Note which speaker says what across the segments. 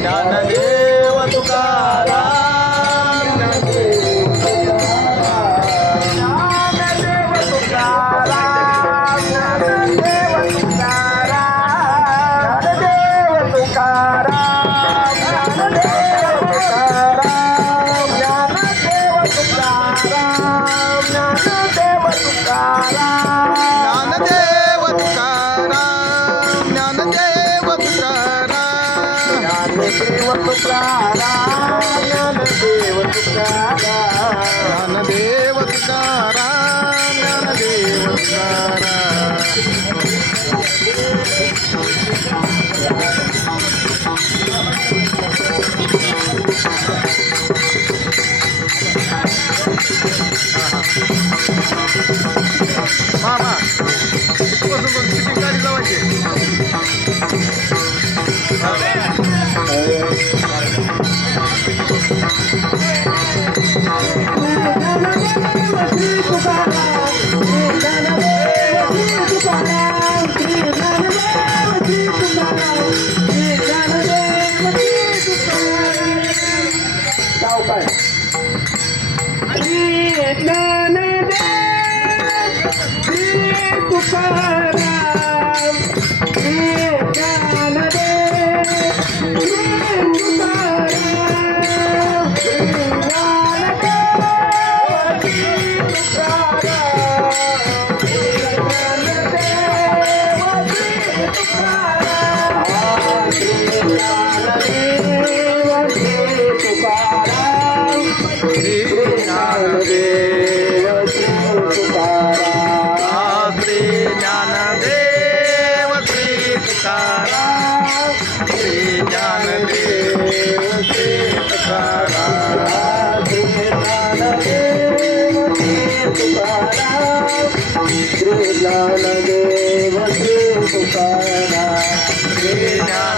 Speaker 1: ಜ್ಞಾನದೇ पाय
Speaker 2: आणि ज्ञान दे श्री ज्ञानदेव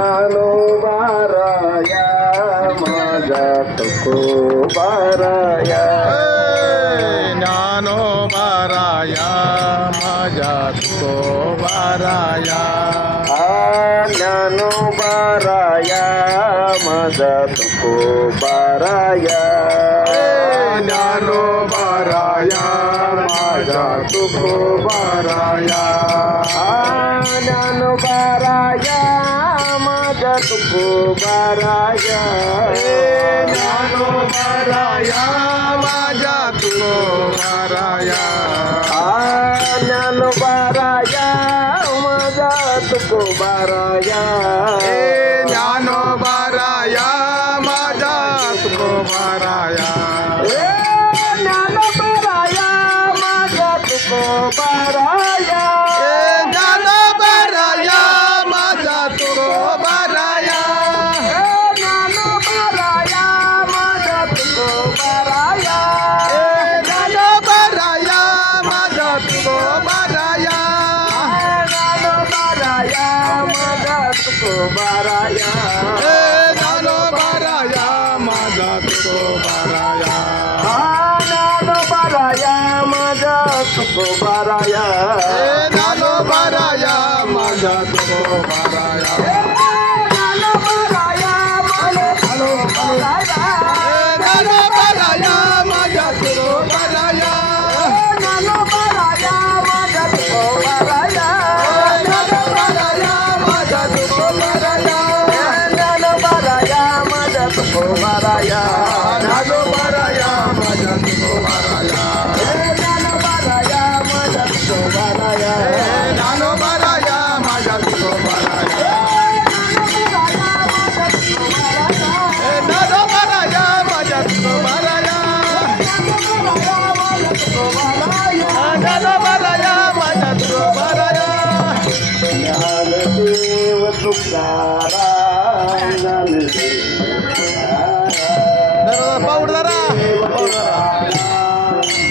Speaker 2: ज्ञानो बाराया माझा तुको बाराया।
Speaker 1: ज्ञानो बाराया माझ्या तुको बाराया।
Speaker 2: ज्ञानो बाराया माझा तुको बाराया।
Speaker 1: ज्ञानो बाराया माझ्या तुको बाराया माझ्या तुको बाराया।
Speaker 2: ज्ञानो बाराया माझा तुको बाराया।
Speaker 1: ज्ञानो बाराया माझ्या तुको बाराया।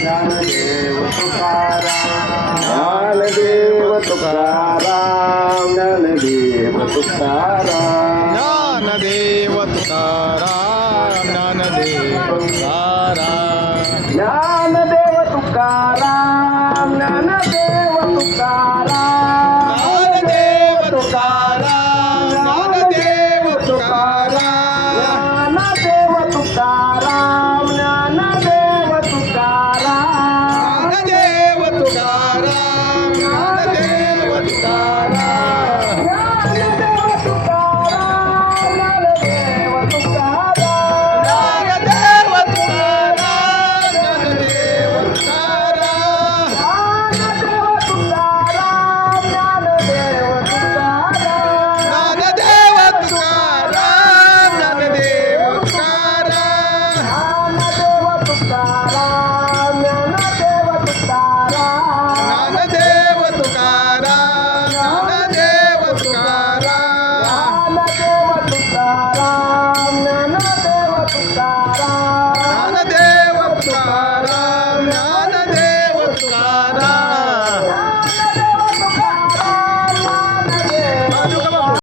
Speaker 2: ज्ञानदेव तुकाराम ज्ञानदेव तुकाराम
Speaker 1: ज्ञानदेव तुकाराम
Speaker 2: ज्ञानदेव तुकाराम ज्ञानदेव
Speaker 1: तुकाराम